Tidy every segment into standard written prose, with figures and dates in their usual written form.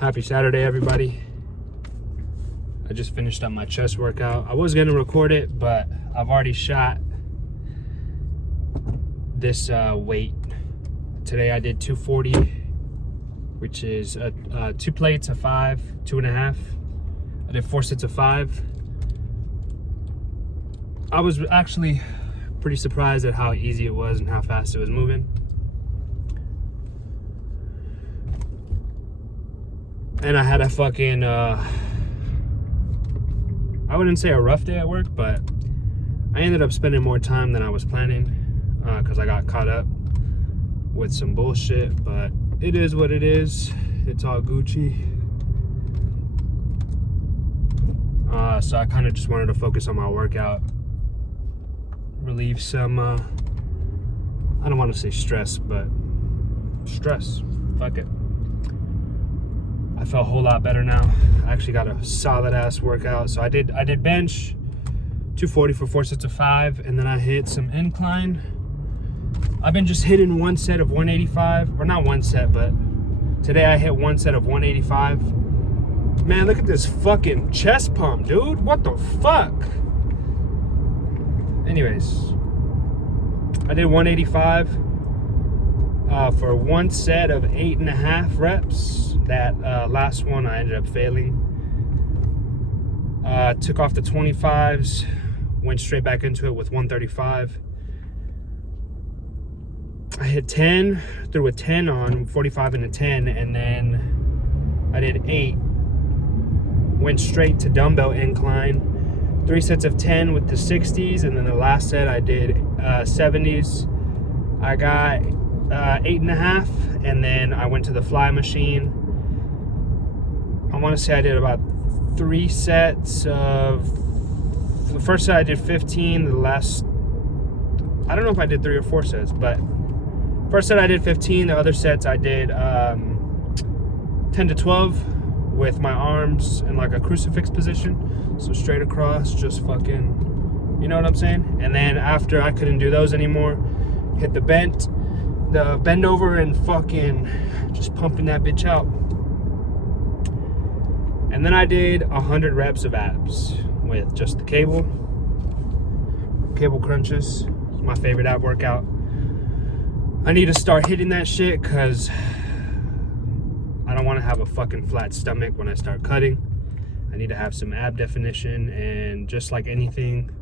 Happy Saturday, everybody. I just finished up my chest workout. I was gonna record it, but I've already shot this weight. Today I did 240, which is 2 plates of 5, 2.5. I did 4 sets of 5. I was actually pretty surprised at how easy it was and how fast it was moving. And I had a fucking, I wouldn't say a rough day at work, but I ended up spending more time than I was planning because I got caught up with some bullshit, but it is what it is. It's all Gucci. So I kind of just wanted to focus on my workout, relieve some, I don't want to say stress, but stress, fuck it. I felt a whole lot better now. I actually got a solid ass workout. So I did bench 240 for 4 sets of 5, and then I hit some incline. I've been just hitting one set of 185, or not one set, but today I hit one set of 185. Man, look at this fucking chest pump, dude. What the fuck? Anyways, I did 185 for one set of 8.5 reps. That last one I ended up failing. Took off the 25s, went straight back into it with 135. I hit 10, threw a 10 on, 45 and a 10, and then I did 8. Went straight to dumbbell incline. 3 sets of 10 with the 60s, and then the last set I did 70s. I got 8.5, and then I went to the fly machine. I want to say I did about 3 sets of, the first set I did 15, the last, I don't know if I did 3 or 4 sets, but first set I did 15, the other sets I did 10 to 12 with my arms in like a crucifix position, so straight across, just fucking, you know what I'm saying? And then after I couldn't do those anymore, hit the bend over and fucking just pumping that bitch out. And then I did 100 reps of abs with just the cable crunches. It's my favorite ab workout. I need to start hitting that shit because I don't want to have a fucking flat stomach when I start cutting. I need to have some ab definition, and just like anything,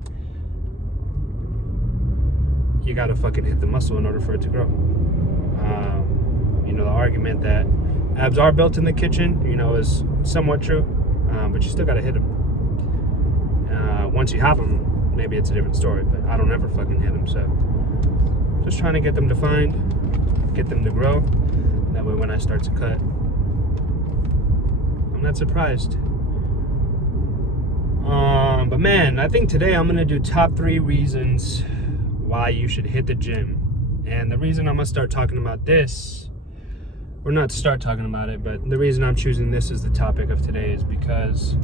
you gotta fucking hit the muscle in order for it to grow. You know, the argument that abs are built in the kitchen, you know, is somewhat true, but you still gotta hit them. Once you have them, maybe it's a different story, but I don't ever fucking hit them, so just trying to get them defined, get them to grow. That way when I start to cut, I'm not surprised. But man, I think today I'm gonna do top 3 reasons why you should hit the gym. And the reason I'm gonna start talking about this, or not start talking about it, but the reason I'm choosing this as the topic of today is because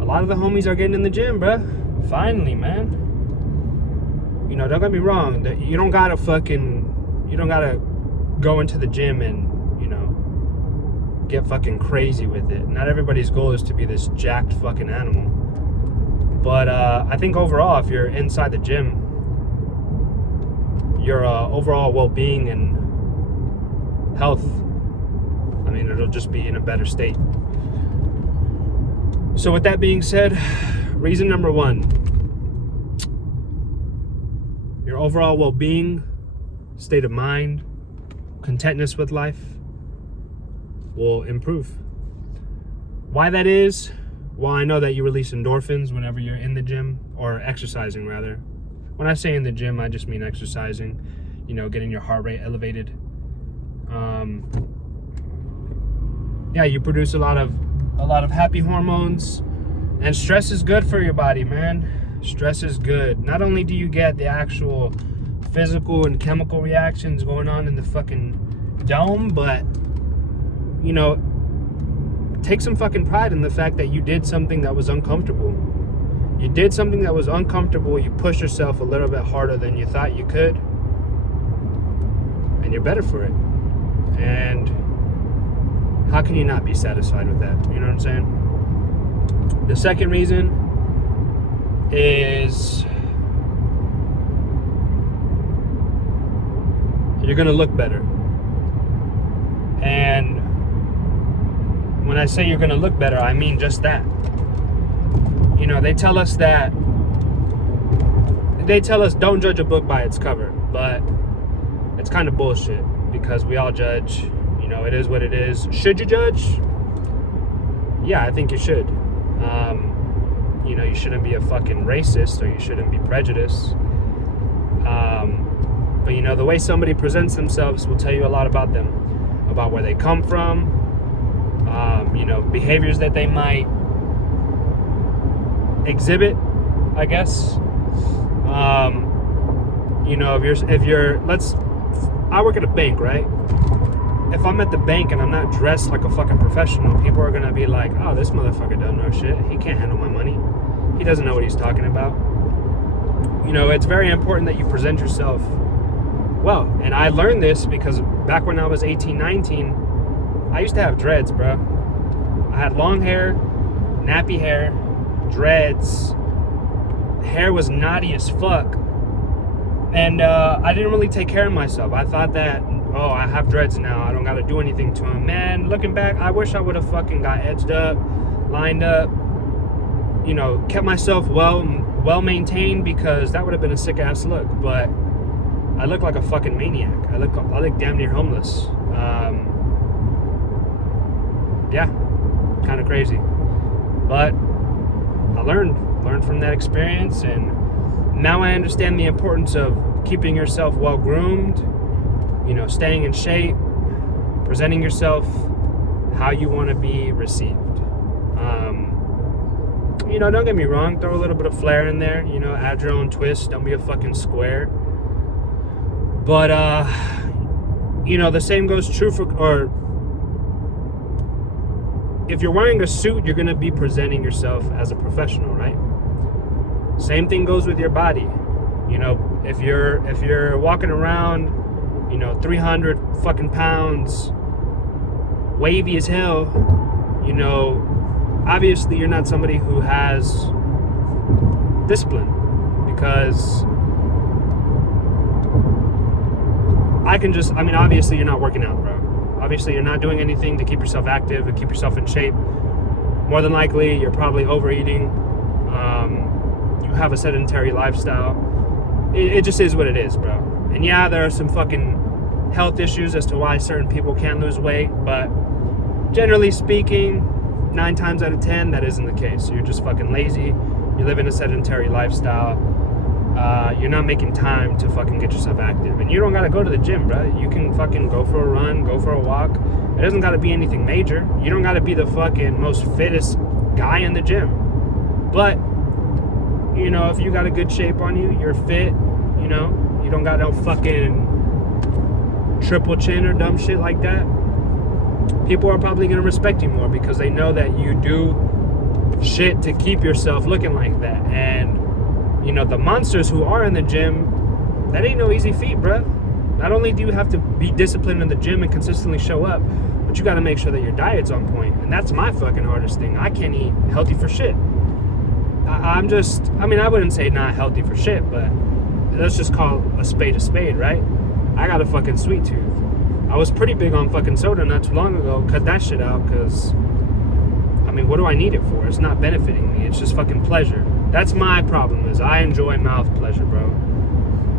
a lot of the homies are getting in the gym, bruh. Finally, man. You know, don't get me wrong, you don't gotta go into the gym and, you know, get fucking crazy with it. Not everybody's goal is to be this jacked fucking animal. But I think overall, if you're inside the gym, your overall well-being and health, I mean, it'll just be in a better state. So with that being said, reason number 1, your overall well-being, state of mind, contentness with life will improve. Why that is? Well, I know that you release endorphins whenever you're in the gym, or exercising rather. When I say in the gym, I just mean exercising, you know, getting your heart rate elevated. Yeah, you produce a lot of happy hormones, and stress is good for your body, man. Stress is good. Not only do you get the actual physical and chemical reactions going on in the fucking dome, but, you know, take some fucking pride in the fact that you did something that was uncomfortable. You did something that was uncomfortable, you pushed yourself a little bit harder than you thought you could, and you're better for it. And how can you not be satisfied with that? You know what I'm saying? The second reason is you're gonna look better. And when I say you're gonna look better, I mean just that. You know, they tell us don't judge a book by its cover, but it's kind of bullshit because we all judge. You know, it is what it is. Should you judge? Yeah, I think you should. You know, you shouldn't be a fucking racist or you shouldn't be prejudiced. But you know, the way somebody presents themselves will tell you a lot about them, about where they come from, you know, behaviors that they might exhibit, I guess. You know, if you're I work at a bank, right? If I'm at the bank and I'm not dressed like a fucking professional, people are gonna be like, oh, this motherfucker doesn't know shit. He can't handle my money. He doesn't know what he's talking about. You know, it's very important that you present yourself well. And I learned this because back when I was 18, 19, I used to have dreads, bro. I had long hair, nappy hair, dreads. Hair was knotty as fuck. And I didn't really take care of myself. I thought that, oh, I have dreads now, I don't gotta do anything to them. Man, looking back, I wish I would have fucking got edged up, lined up, you know, kept myself well maintained, because that would have been a sick ass look. But I look like a fucking maniac. I look damn near homeless. Yeah, kind of crazy. But I learned from that experience, and now I understand the importance of keeping yourself well groomed, you know, staying in shape, presenting yourself how you want to be received. You know, don't get me wrong, throw a little bit of flair in there, you know, add your own twist, don't be a fucking square. But, you know, the same goes true or if you're wearing a suit, you're going to be presenting yourself as a professional, right? Same thing goes with your body. You know, if you're walking around, you know, 300 fucking pounds, wavy as hell, you know, obviously you're not somebody who has discipline, because obviously you're not working out, bro. Obviously you're not doing anything to keep yourself active and keep yourself in shape. More than likely, you're probably overeating. You have a sedentary lifestyle. It just is what it is, bro. And yeah, there are some fucking health issues as to why certain people can't lose weight, but generally speaking, 9 times out of 10, that isn't the case. You're just fucking lazy. You live in a sedentary lifestyle. You're not making time to fucking get yourself active. And you don't gotta go to the gym, bro. You can fucking go for a run, go for a walk. It doesn't gotta be anything major. You don't gotta be the fucking most fittest guy in the gym. But, you know, if you got a good shape on you, you're fit, you know, you don't got no fucking triple chin or dumb shit like that, people are probably gonna respect you more, because they know that you do shit to keep yourself looking like that. And, you know, the monsters who are in the gym, that ain't no easy feat, bruh. Not only do you have to be disciplined in the gym and consistently show up, but you gotta make sure that your diet's on point. And that's my fucking hardest thing. I can't eat healthy for shit. I wouldn't say not healthy for shit, but let's just call a spade, right? I got a fucking sweet tooth. I was pretty big on fucking soda not too long ago. Cut that shit out, because, I mean, what do I need it for? It's not benefiting me. It's just fucking pleasure. That's my problem, is I enjoy mouth pleasure, bro.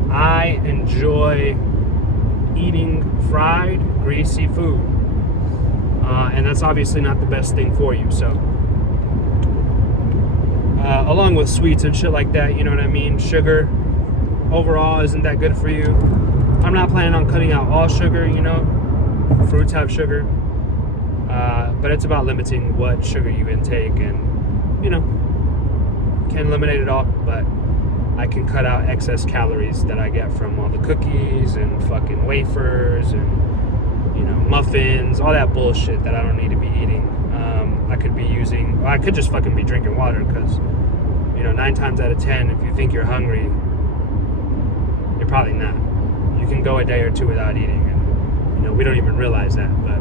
I enjoy eating fried, greasy food. And that's obviously not the best thing for you, so. Along with sweets and shit like that, you know what I mean? Sugar, overall, isn't that good for you. I'm not planning on cutting out all sugar, you know. Fruits have sugar. But it's about limiting what sugar you intake, and, you know, can't eliminate it all, but I can cut out excess calories that I get from all the cookies and fucking wafers and, you know, muffins, all that bullshit that I don't need to be eating. I could just fucking be drinking water, because, you know, 9 times out of 10, if you think you're hungry, you're probably not. You can go a day or two without eating, and, you know, we don't even realize that. But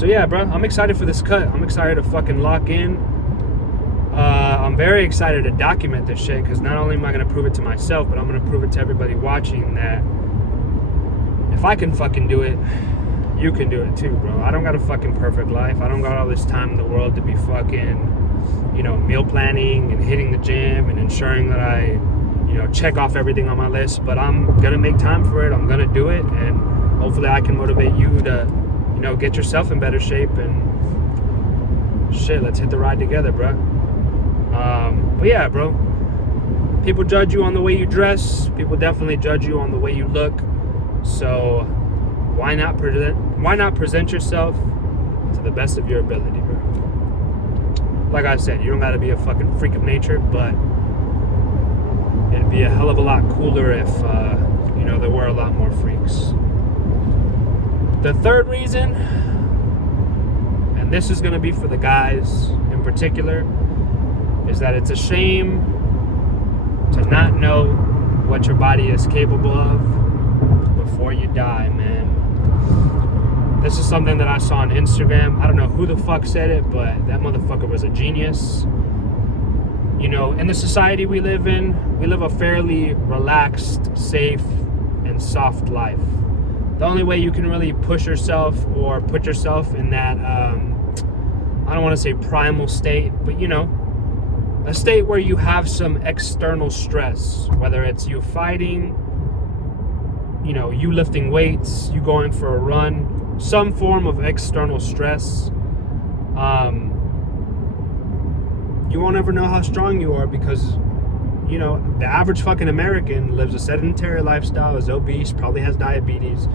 So yeah, bro, I'm excited for this cut. I'm excited to fucking lock in. I'm very excited to document this shit, because not only am I going to prove it to myself, but I'm going to prove it to everybody watching that if I can fucking do it, you can do it too, bro. I don't got a fucking perfect life. I don't got all this time in the world to be fucking, you know, meal planning and hitting the gym and ensuring that I, you know, check off everything on my list. But I'm going to make time for it. I'm going to do it. And hopefully I can motivate you to, you know, get yourself in better shape. And shit, let's hit the ride together, bro. But yeah, bro, people judge you on the way you dress. People definitely judge you on the way you look. So why not present yourself to the best of your ability, bro? Like I said, you don't gotta be a fucking freak of nature, but it'd be a hell of a lot cooler if you know, there were a lot more freaks. The third reason, and this is gonna be for the guys in particular, is that it's a shame to not know what your body is capable of before you die, man. This is something that I saw on Instagram. I don't know who the fuck said it, but that motherfucker was a genius. You know, in the society we live in, we live a fairly relaxed, safe, and soft life. The only way you can really push yourself or put yourself in that, I don't want to say primal state, but you know, a state where you have some external stress, whether it's you fighting, you know, you lifting weights, you going for a run, some form of external stress. You won't ever know how strong you are, because, you know, the average fucking American lives a sedentary lifestyle, is obese, probably has diabetes,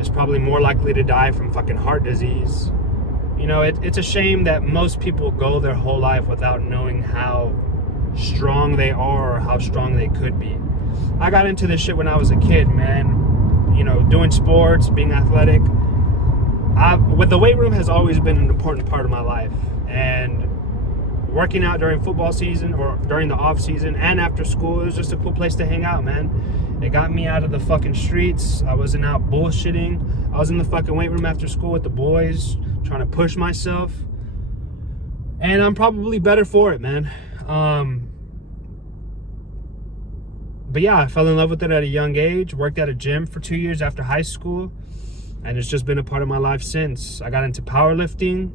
is probably more likely to die from fucking heart disease. You know, it's a shame that most people go their whole life without knowing how strong they are or how strong they could be. I got into this shit when I was a kid, man. You know, doing sports, being athletic. With the weight room has always been an important part of my life. And working out during football season or during the off season and after school, it was just a cool place to hang out, man. It got me out of the fucking streets. I wasn't out bullshitting. I was in the fucking weight room after school with the boys, trying to push myself, and I'm probably better for it, man. But yeah, I fell in love with it at a young age. Worked at a gym for 2 years after high school, and it's just been a part of my life since. I got into powerlifting.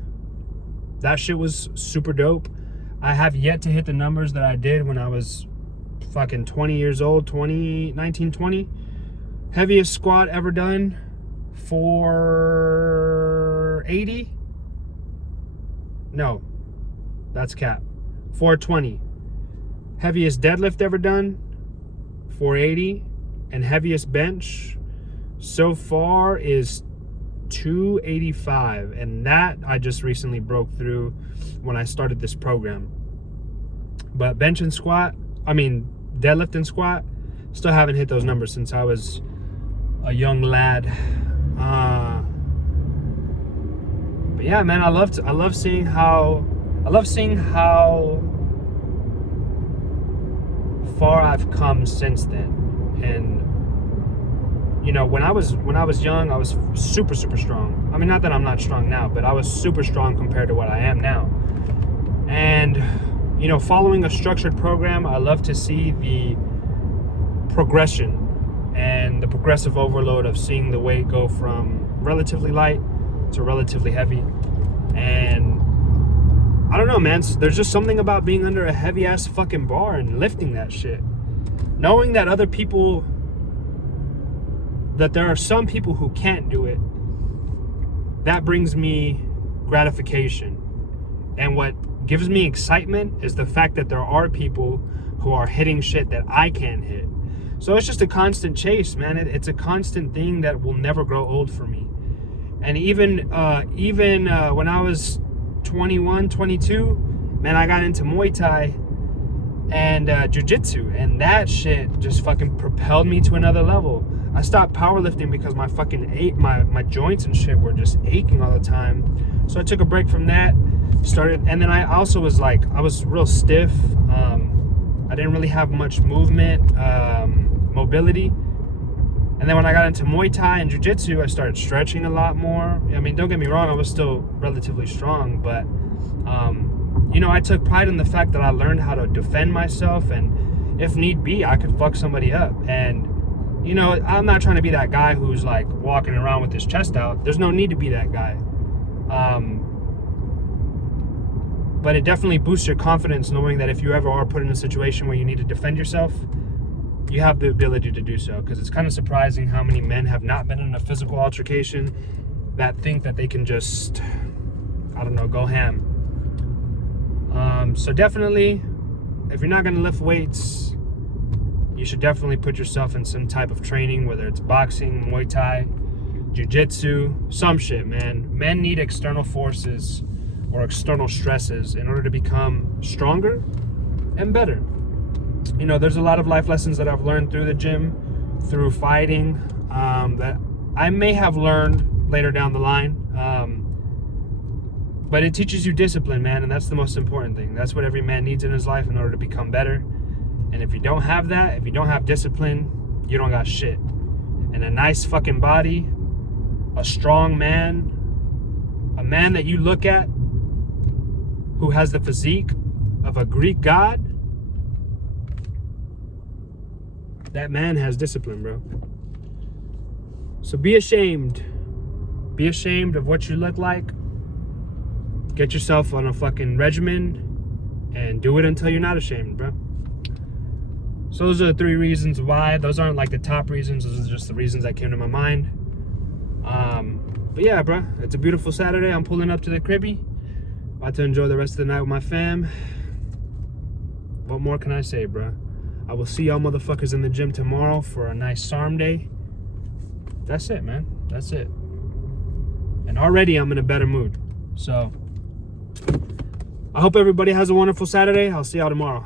That shit was super dope. I have yet to hit the numbers that I did when I was fucking 20 years old, 20. Heaviest squat ever done, 480. No, that's cap. 420. Heaviest deadlift ever done, 480. And heaviest bench so far is 285. And that I just recently broke through when I started this program. But bench and squat, deadlift and squat, still haven't hit those numbers since I was a young lad. But yeah, man, I love seeing how far I've come since then. And you know, when I was young, I was super strong. I mean, not that I'm not strong now, but I was super strong compared to what I am now. And you know, following a structured program, I love to see the progression and the progressive overload of seeing the weight go from relatively light to relatively heavy. And I don't know, man, there's just something about being under a heavy ass fucking bar and lifting that shit. Knowing that that there are some people who can't do it, that brings me gratification. And what gives me excitement is the fact that there are people who are hitting shit that I can't hit. So it's just a constant chase, man. It's a constant thing that will never grow old for me. And even when I was 21, 22, man, I got into Muay Thai and jiu-jitsu, and that shit just fucking propelled me to another level. I stopped powerlifting because my my joints and shit were just aching all the time. So I took a break from that, and then I also was like, I was real stiff. I didn't really have much movement, mobility. And then when I got into Muay Thai and Jiu-Jitsu, I started stretching a lot more. I mean, don't get me wrong, I was still relatively strong, but, you know, I took pride in the fact that I learned how to defend myself, and if need be, I could fuck somebody up. And, you know, I'm not trying to be that guy who's like walking around with his chest out. There's no need to be that guy. But it definitely boosts your confidence knowing that if you ever are put in a situation where you need to defend yourself, you have the ability to do so. Because it's kind of surprising how many men have not been in a physical altercation that think that they can just, I don't know, go ham. So definitely, if you're not going to lift weights, you should definitely put yourself in some type of training, whether it's boxing, Muay Thai, Jiu-Jitsu, some shit, man. Men need external forces or external stresses in order to become stronger and better. You know, there's a lot of life lessons that I've learned through the gym, through fighting, that I may have learned later down the line. But it teaches you discipline, man, and that's the most important thing. That's what every man needs in his life in order to become better. And if you don't have that, if you don't have discipline, you don't got shit. And a nice fucking body, a strong man, a man that you look at who has the physique of a Greek god, that man has discipline, bro. So be ashamed. Be ashamed of what you look like. Get yourself on a fucking regimen and do it until you're not ashamed, bro. So those are the 3 reasons why. Those aren't like the top reasons. Those are just the reasons that came to my mind. But yeah, bro, it's a beautiful Saturday. I'm pulling up to the cribby. About to enjoy the rest of the night with my fam. What more can I say, bro? I will see y'all motherfuckers in the gym tomorrow for a nice SARM day. That's it, man. That's it. And already I'm in a better mood. So I hope everybody has a wonderful Saturday. I'll see y'all tomorrow.